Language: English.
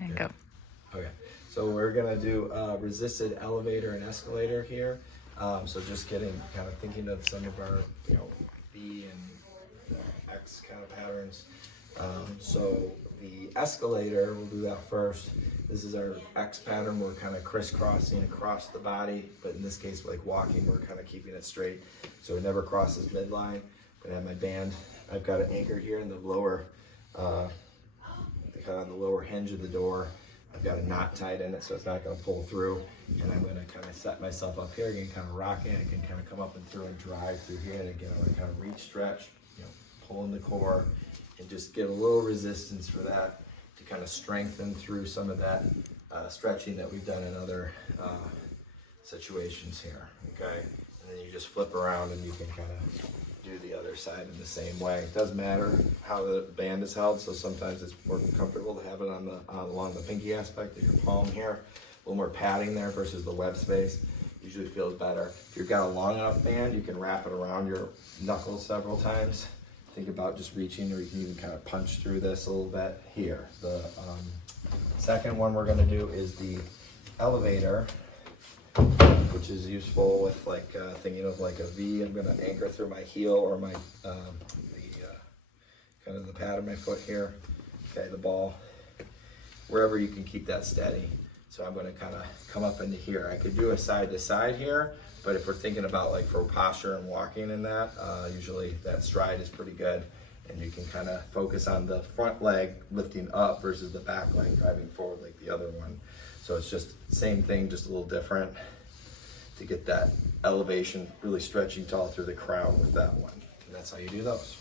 And go. Okay, so we're gonna do resisted elevator and escalator here. So just getting kind of thinking of some of our, V and X kind of patterns. So the escalator, we'll do that first. This is our X pattern. We're kind of crisscrossing across the body, but in this case, like walking, we're kind of keeping it straight, so it never crosses midline. But I have my band. I've got an anchor here in the lower, kind of on the lower hinge of the door. I've got a knot tied in it so it's not going to pull through, and I'm going to kind of set myself up here again, kind of rocking. I can kind of come up and through and drive through here, and again I'm going to kind of reach, stretch, pull in the core, and just give a little resistance for that to kind of strengthen through some of that stretching that we've done in other situations here. Okay, and then you just flip around and you can kind of do the other side in the same way. It doesn't matter how the band is held, so sometimes it's more comfortable to have it on the along the pinky aspect of your palm here. A little more padding there versus the web space. Usually feels better. If you've got a long enough band, you can wrap it around your knuckles several times. Think about just reaching, or you can even kind of punch through this a little bit here. The second one we're going to do is the elevator, which is useful with like thinking of like a V. I'm going to anchor through my heel or my kind of the pad of my foot here. Okay, the ball, wherever you can keep that steady. So I'm going to kind of come up into here. I could do a side to side here, but if we're thinking about like for posture and walking in that, usually that stride is pretty good, and you can kind of focus on the front leg lifting up versus the back leg driving forward like the other one. So it's just same thing, just a little different to get that elevation, really stretching tall through the crown with that one. And that's how you do those.